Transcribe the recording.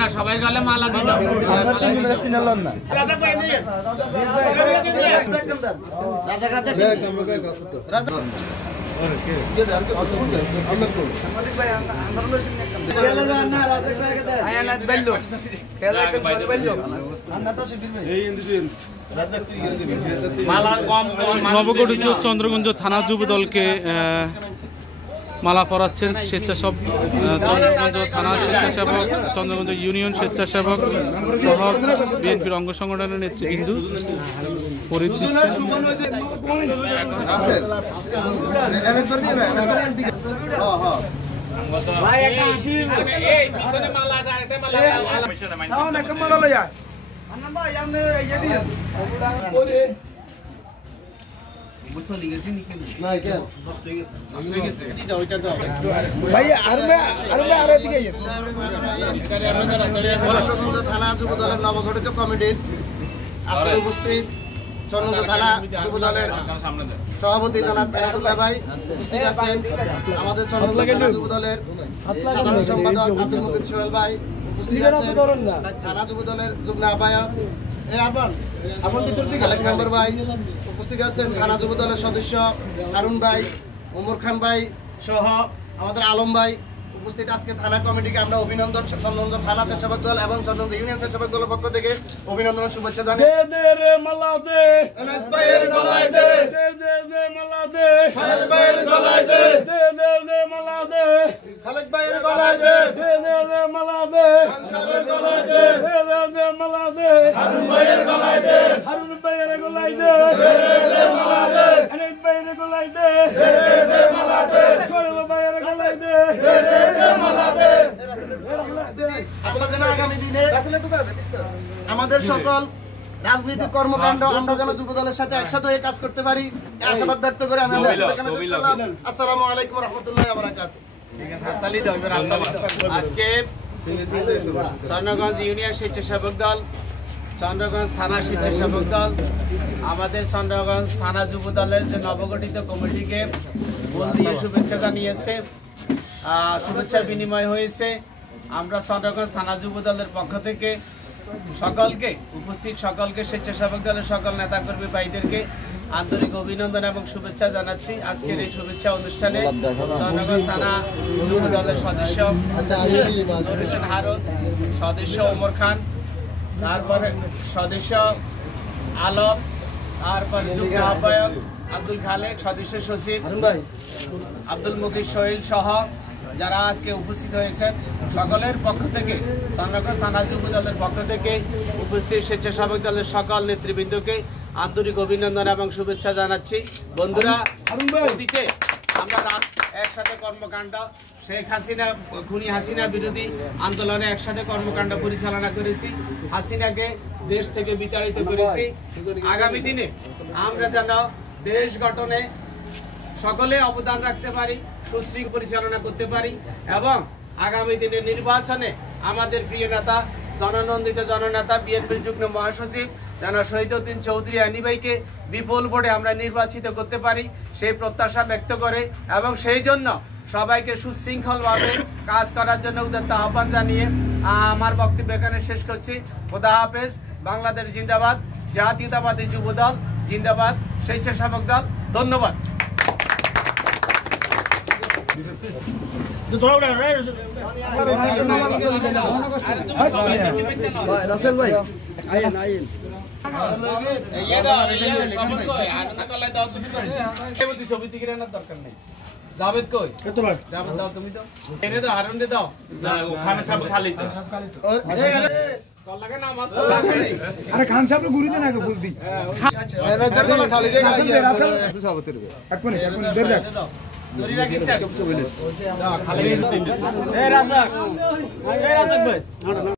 না সবাই গেলে মালা দিল নবগঠিত চন্দ্রগঞ্জ থানা যুব দলকে মালা পরাচ্ছেন স্বেচ্ছাসেবক চন্দ্রগঞ্জ থানা স্বেচ্ছাসেবক চন্দ্রগঞ্জ ইউনিয়ন স্বেচ্ছাসেবক সহ বিএনপির অঙ্গ সংগঠনের নেতৃবৃন্দ পরিধ দিচ্ছেন। থানা যুব দলের নবগঠিত কমিটির আসলে উপস্থিত চন্দ্রগঞ্জ থানা যুব দলের সভাপতি জনাব ফেরাদুল্লাহ ভাই উপস্থিত আছেন। আমাদের চন্দ্রগঞ্জ থানা যুব দলের সাধারণ সম্পাদক আব্দুল মুকিত সোহেল ভাই উপস্থিত আছেন। থানা যুব দলের যুগ্ম আহ্বায়ক খালেক মেম্বার ভাই উপস্থিত আছেন। থানা যুব দলের সদস্য হারুন ভাই, ওমর খান ভাই সহ আমাদের আলম ভাই উপস্থিত। আজকে থানা কমিটিকে আমরা অভিনন্দন চন্দ্রগঞ্জ থানা স্বেচ্ছাসেবক দল এবং চন্দ্রগঞ্জ ইউনিয়ন স্বেচ্ছাসেবক দলের পক্ষ থেকে অভিনন্দন ও শুভেচ্ছা জানাই। আগামী দিনে আমাদের সকল রাজনৈতিক কর্মকাণ্ড আমরা যেন যুব দলের সাথে একসাথে হয়ে কাজ করতে পারি এই আশাবাদ ব্যক্ত করে আমি আসসালামু আলাইকুম রহমতুল্লাহ আজকে চন্দ্রগঞ্জ ইউনিয়ন স্বেচ্ছাসেবক দল, চন্দ্রগঞ্জ থানা স্বেচ্ছাসেবক দল, আমাদের চন্দ্রগঞ্জ থানা যুব দলের যে নবগঠিত কমিটিকে বল দিয়ে শুভেচ্ছা জানিয়েছে, শুভেচ্ছার বিনিময় হয়েছে। আমরা চন্দ্রগঞ্জ থানা যুব দলের পক্ষ থেকে সকলকে উপস্থিত সকলকে স্বেচ্ছাসেবক দলের সকল নেতাকর্মী ভাইদেরকে আন্তরিক অভিনন্দন এবং শুভেচ্ছা জানাচ্ছি। আজকের এই শুভেচ্ছা অনুষ্ঠানে চন্দ্রগঞ্জ থানা যুব দলের সদস্য নূরুল হারুন, সদস্য ওমর খান, তারপরে সদস্য আলম, তারপরে যুগ্ম আহ্বায়ক আব্দুল খালেক, সদস্য সচিব আব্দুল মুকিত সোহেল সহ যারা আজকে উপস্থিত হয়েছেন সকলের পক্ষ থেকে চন্দ্রগঞ্জ থানা যুব দলের পক্ষ থেকে উপস্থিত স্বেচ্ছাসেবক দলের সকল নেতৃবৃন্দকে আন্তরিক অভিনন্দন এবং শুভেচ্ছা জানাচ্ছি। বন্ধুরা, অতীতে আমরা একসাথে কর্মকাণ্ড শেখ হাসিনা খুনি হাসিনা বিরোধী আন্দোলনে একসাথে কর্মকাণ্ড পরিচালনা করেছি, হাসিনাকে দেশ থেকে বিতাড়িত করেছি। আগামী দিনে আমরা যেন দেশ গঠনে সকলে অবদান রাখতে পারি, সুশৃঙ্খল পরিচালনা করতে পারি এবং আগামী দিনে নির্বাচনে আমাদের প্রিয় নেতা জননন্দিত জননেতা বিএনপির যুগ্ম মহাসচিব যেন শহীদউদ্দিন চৌধুরী আনি ভাইকে বিপুল ভোটে আমরা নির্বাচিত করতে পারি সেই প্রত্যাশা ব্যক্ত করে এবং সেই জন্য সবাইকে সুশৃঙ্খলভাবে কাজ করার জন্য উদাত্ত আহ্বান জানিয়ে আমার বক্তব্য এখানে শেষ করছি। খোদা হাফেজ। বাংলাদেশ জিন্দাবাদ, জাতীয়তাবাদী যুব দল জিন্দাবাদ, স্বেচ্ছাসেবক দল ধন্যবাদ। জাভেদ কই? জাভেদ দাও, তুমি তো এনে দাও, হারুন রে দাও। ওখানে সব খালি তো, কল লাগে না মাছ লাগে। আরে খান সাহেব গুরি দেন আগে বল দি। ম্যানেজার গুলো খালি দে রাসেল সভাপতি রে। এক মিনিট দেব দাও। দড়ি রাখিস দাও খালি। এ রাজাক ভাই।